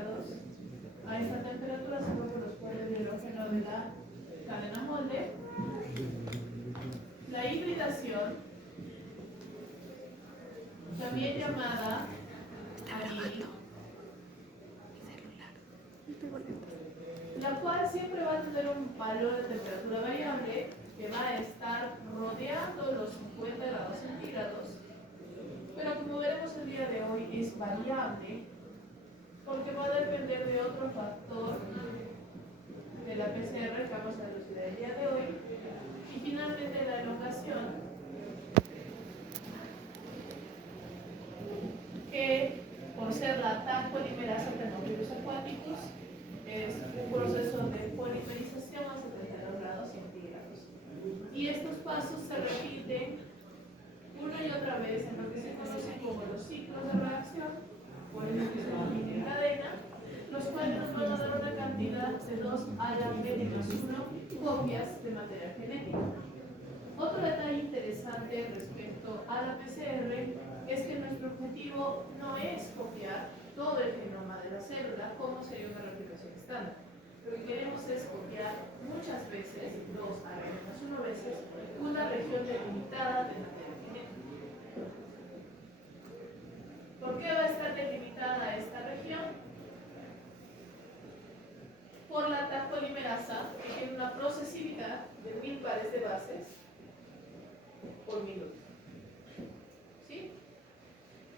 centígrados. A esta temperatura se vuelven los cuerpos de hidrógeno de la cadena molde. La hibridación, también llamada anillo, la cual siempre va a tener un valor de temperatura variable que va a estar rodeando los 50 grados centígrados, pero como veremos el día de hoy es variable porque va a depender de otro factor de la PCR que vamos a elucidar el día de hoy, y finalmente la elongación, que por ser la tan polimerasa de núcleos acuáticos es un proceso de polimerización a 72 grados centígrados. Y estos pasos se repiten una y otra vez en lo que se conoce como los ciclos de reacción, por eso que se denomina en cadena, los cuales nos van a dar una cantidad de 2 a la n+1 copias de material genético. Otro detalle interesante respecto a la PCR es que nuestro objetivo no es copiar todo el genoma de la célula como sería una replicación estándar. Lo que queremos es copiar muchas veces, 2 a la n+1 veces, una región delimitada de material genético. ¿Por qué va a estar delimitada esta región? Por la TAC polimerasa, que tiene una procesividad de 1000 pares de bases por minuto. ¿Sí?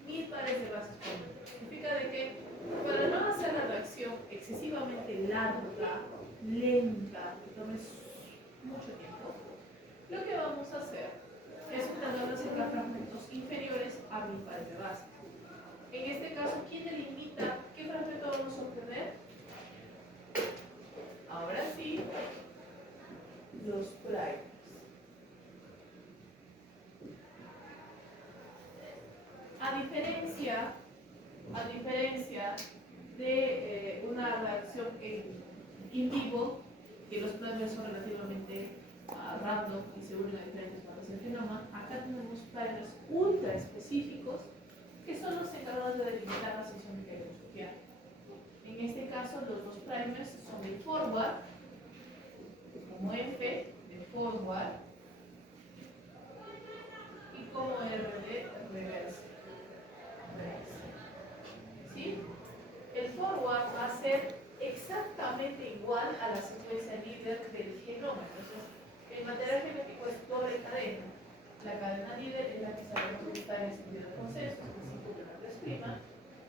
1000 pares de bases por minuto. Significa de que para no hacer la reacción excesivamente larga, lenta, que tome mucho tiempo, lo que vamos a hacer es tratar de sacar fragmentos inferiores a 1000 pares de bases. En este caso, ¿quién delimita qué fragmento vamos a obtener? Ahora sí, los primers. A diferencia de una reacción in vivo, que los primers son relativamente random y se unen a diferentes partes del genoma, acá tenemos primers ultra específicos que son los encargados de delimitar la sección que queremos copiar. En este caso, los dos primers son el forward, como F de forward, y como R de reverse. ¿Sí? El forward va a ser exactamente igual a la secuencia líder del genoma. Entonces, el material genético es doble cadena. La cadena líder es la que sabemos que está en el sentido de consenso, es el 5',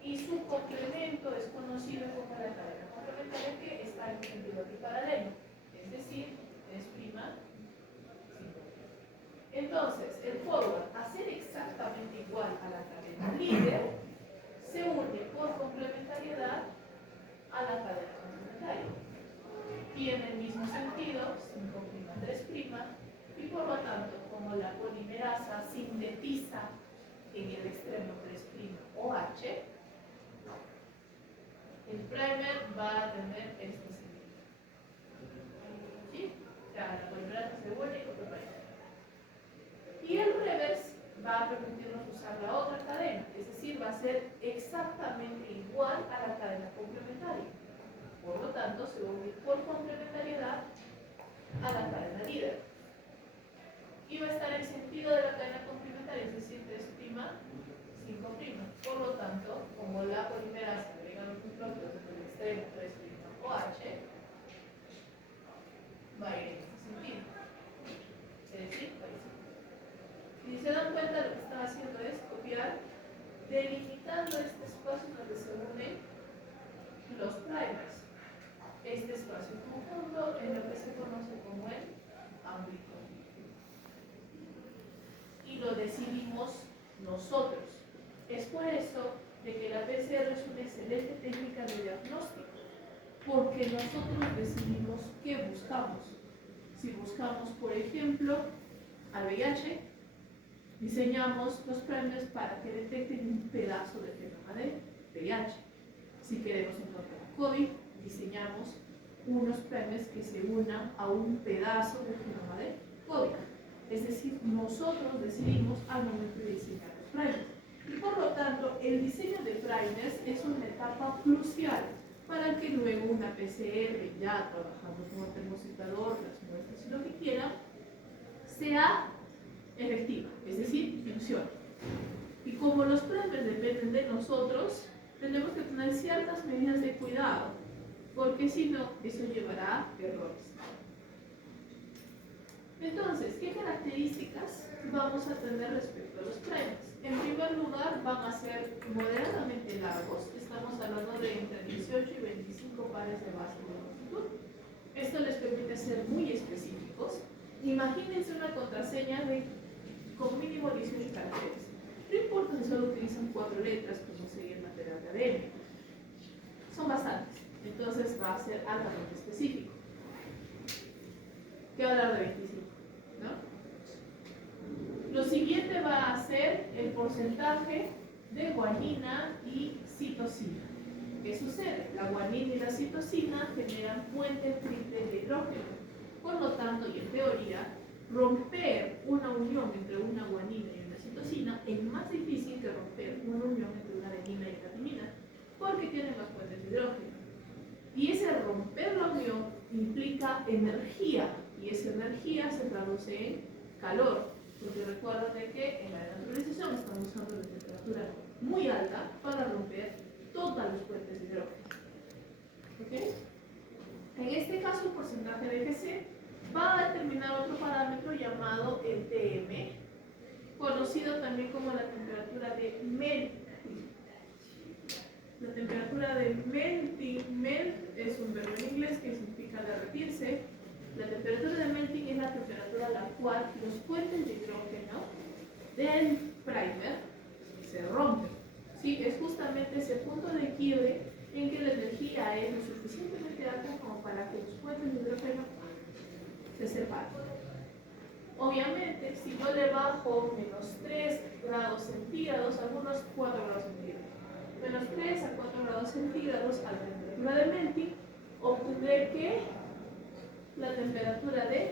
y su complemento es conocido como la cadena complementaria, que está en el sentido paralelo, es decir, 3', 5'. Entonces, el forward, a ser exactamente igual a la cadena líder, se une por complementariedad a la cadena complementaria. Tiene el mismo sentido, 5', 3', y por lo tanto, como la polimerasa sintetiza en el extremo 3' OH, el primer va a tener este sentido. ¿Sí? O sea, la polimerasa se une y otro primer. Y el reverse va a permitirnos usar la otra cadena, es decir, va a ser exactamente igual a la cadena complementaria. Por lo tanto, se va a unir por complementariedad a la cadena líder. Y va a estar en sentido de la cadena complementaria, es decir, 3', 5'. Por lo tanto, como la polimerasa agrega los nucleótidos en el extremo 3' OH, va a ir en este sentido. Es decir, va a ir. Si se dan cuenta, lo que está haciendo es copiar, delimitando este espacio donde se unen los primers. Este espacio conjunto en lo que se conoce como el ámbito. Y lo decidimos nosotros. Es por eso de que la PCR es una excelente técnica de diagnóstico, porque nosotros decidimos qué buscamos. Si buscamos, por ejemplo, al VIH, diseñamos los primers para que detecten un pedazo del genoma de VIH. Si queremos encontrar COVID, diseñamos unos primers que se unan a un pedazo del genoma de COVID. Es decir, nosotros decidimos al momento de diseñar los primers. Y por lo tanto, el diseño de primers es una etapa crucial, para que luego una PCR, ya trabajando como termocitador, las muestras y lo que quiera, sea efectiva, es decir, funcione. Y como los primers dependen de nosotros, tenemos que tener ciertas medidas de cuidado, porque si no, eso llevará a errores. Entonces, ¿qué características vamos a tener respecto a los primers? En primer lugar, van a ser moderadamente largos. Estamos hablando de entre 18 y 25 pares de base de longitud. Esto les permite ser muy específicos. Imagínense una contraseña de con mínimo 18 caracteres. No importa si solo utilizan 4 letras, como sería el material académico. Son bastantes. Entonces va a ser altamente específico. ¿Qué hablar de 25? ¿No? Lo siguiente va a ser el porcentaje de guanina y citosina. ¿Qué sucede? La guanina y la citosina generan puentes triples de hidrógeno. Por lo tanto, y en teoría, romper una unión entre una guanina y una citosina es más difícil que romper una unión entre una adenina y una timina, porque tienen más puentes de hidrógeno. Y ese romper la unión implica energía, y esa energía se traduce en calor, porque recuerden de que en la naturalización estamos usando una temperatura muy alta para romper todos los puentes de hidrógeno. ¿Okay? En este caso, el porcentaje de Gc va a determinar otro parámetro llamado el Tm, conocido también como la temperatura de melting. La temperatura de melting, melt es un verbo en inglés que significa derretirse. La temperatura de melting es la temperatura a la cual los puentes de hidrógeno del primer se rompen. ¿Sí? Es justamente ese punto de quiebre en que la energía es lo suficientemente alta como para que los puentes de hidrógeno se separen. Obviamente, si yo le bajo menos 3 grados centígrados, algunos 4 grados centígrados, menos 3 a 4 grados centígrados a la temperatura de melting, obtendré que la temperatura de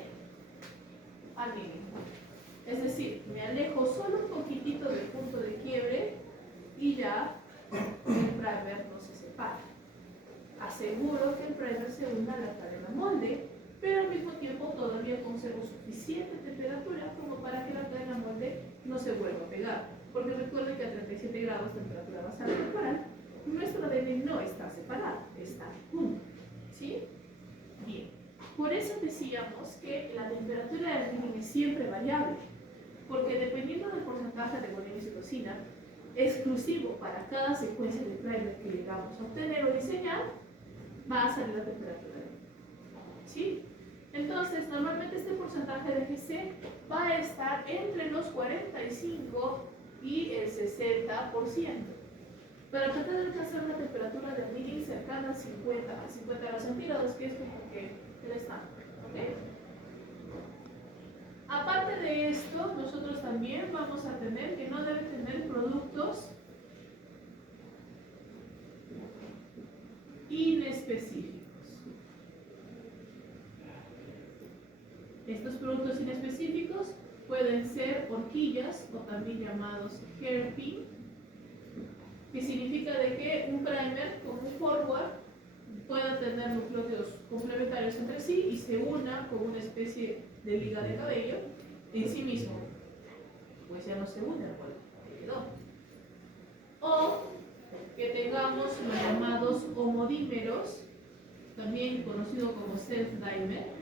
anillo. Es decir, me alejo solo un poquitito del punto de quiebre y ya el primer no se separa. Aseguro que el primer se hunda a la cadena molde, pero al mismo tiempo todavía conservo suficiente temperatura como para que la cadena molde no se vuelva a pegar. Porque recuerden que a 37 grados temperatura basal corporal, nuestro ADN no está separado, está junto. ¿Sí? Bien. Por eso decíamos que la temperatura del ADN es siempre variable, porque dependiendo del porcentaje de guanina y citosina exclusivo para cada secuencia de primer que llegamos a obtener o diseñar, va a salir la temperatura de ADN. ¿Sí? Entonces, normalmente este porcentaje de Gc va a estar entre los 45 y el 60%, para tratar de alcanzar una temperatura de mínimo cercana a 50 grados centígrados, que es como que el estándar. ¿Okay? Aparte de esto, nosotros también vamos a tener que no deben tener productos inespecíficos. Estos productos inespecíficos pueden ser horquillas o también llamados hairpin, que significa de que un primer con un forward pueda tener nucleótidos complementarios entre sí y se una con una especie de liga de cabello en sí mismo. Pues ya no se une, quedó. O que tengamos los llamados homodímeros, también conocido como self-dimer,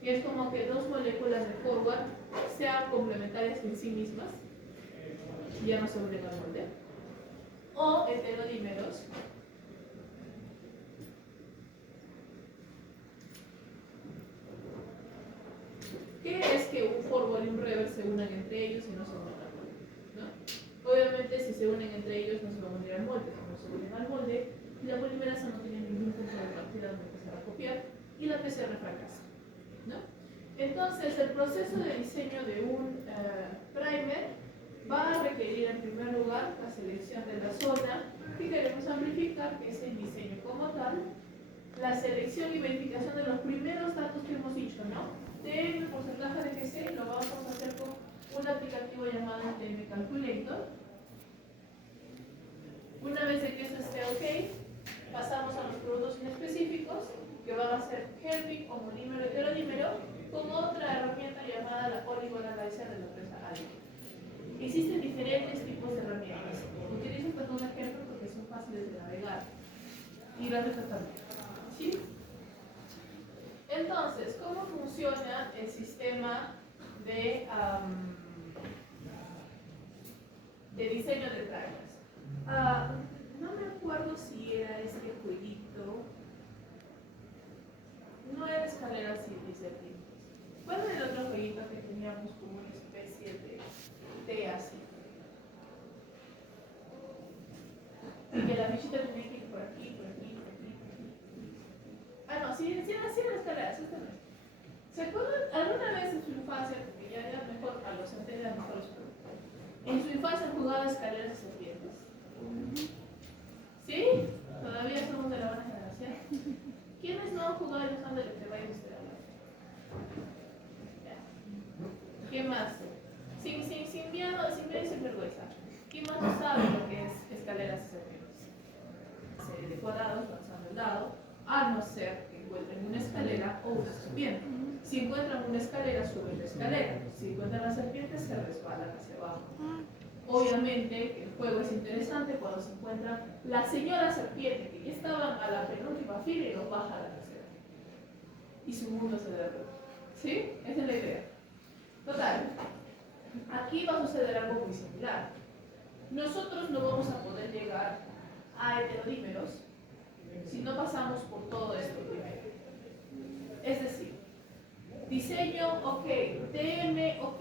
que es como que dos moléculas de forward sean complementarias en sí mismas, ya no se obliga a molde, o heterodímeros, que es que un forward y un reverse se unan entre ellos y no se unen al molde, ¿no? Obviamente si se unen entre ellos no se van a unir al molde, si no se unen al molde, la polimerasa no tiene ningún punto de partida donde empezar a copiar y la PCR fracasa, ¿no? Entonces, el proceso de diseño de un primer va a requerir en primer lugar la selección de la zona que queremos amplificar, que es el diseño como tal, la selección y verificación de los primeros datos que hemos dicho, ¿no? Del porcentaje de GC lo vamos a hacer con una aplicativo llamado NTM Calculator. Una vez de que eso esté ok, pasamos a los productos inespecíficos, que van a ser helping, homónimero y heterónimero, con otra herramienta llamada la Polygon Analyzer de la empresa Algo. Existen diferentes tipos de herramientas. Utilizo pues un ejemplo porque son fáciles de navegar y gratuitas también. ¿Sí? Entonces, ¿cómo funciona el sistema de diseño de playas? No me acuerdo si era este jueguito. No era escaleras y serpientes. ¿Cuál era el otro jueguito que teníamos como una especie de así? Y que la fichita tenía que ir por aquí, por aquí, por aquí, por aquí. Ah, no, sí era escaleras, esta no. ¿Se acuerdan alguna vez en su infancia, porque ya mejor a los centenarios mejor los pregunto, en su infancia han jugado escaleras y serpientes? ¿Sí? Todavía somos de la buena generación. ¿Quiénes no han jugado y no saben de lo que vaya usted a hablar? ¿Qué más? Sin miedo, sin miedo y sin vergüenza. ¿Quién más no sabe lo que es escaleras y serpientes? Serie de cuadrados lanzando el dado, a no ser que encuentren una escalera o una serpiente. Si encuentran una escalera, suben la escalera. Si encuentran la serpiente, se resbalan hacia abajo. Obviamente, el juego es interesante cuando se encuentra la señora serpiente, que ya estaban a la penúltima fila y los baja a la tercera. Y su mundo se derrumba. ¿Sí? Esa es la idea. Total. Aquí va a suceder algo muy similar. Nosotros no vamos a poder llegar a heterodímeros si no pasamos por todo esto primero. Es decir, diseño, ok, TM, ok,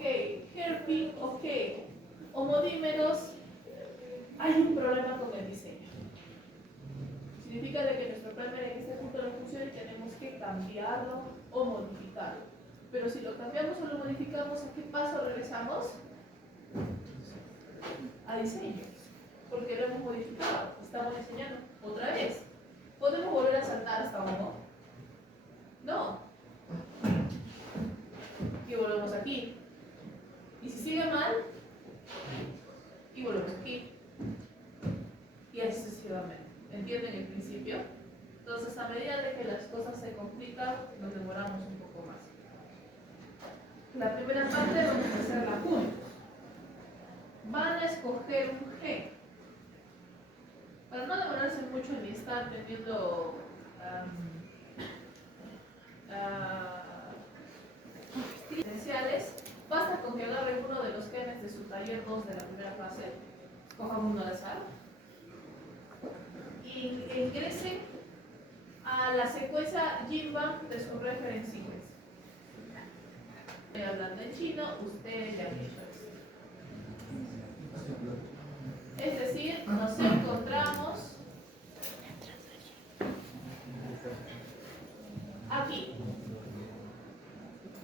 helping, ok, homodímeros, hay un problema con el diseño. Significa de que nuestro primer en este punto no funciona y tenemos que cambiarlo o modificarlo. Pero si lo cambiamos o lo modificamos, ¿a qué paso regresamos? A diseño. Porque lo hemos modificado. Estamos diseñando otra vez. ¿Podemos volver a saltar hasta abajo? No. Y volvemos aquí. Y si sigue mal, y volvemos aquí. Y así sucesivamente. ¿Entienden el principio? Entonces, a medida de que las cosas se complican, nos demoramos un poco más. La primera parte vamos a hacerla juntos. Van a escoger un G. Para no demorarse mucho ni estar teniendo diferenciales, basta con que agarren uno de los genes de su taller 2 de la primera fase, escojan uno al azar, y ingresen a la secuencia Jinbang de su reference sequence. Estoy hablando en chino, ustedes ya han hecho eso. Es decir, nos encontramos aquí.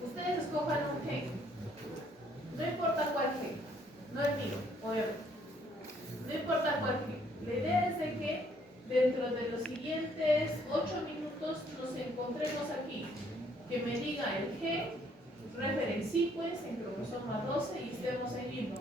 Ustedes escojan un gen. No importa cuál gen. No el mío, obviamente. No importa cuál gen. La idea es de que dentro de los siguientes 8 minutos nos encontremos aquí. Que me diga el gen, reference sequence en cromosoma 12 y estemos en limbo.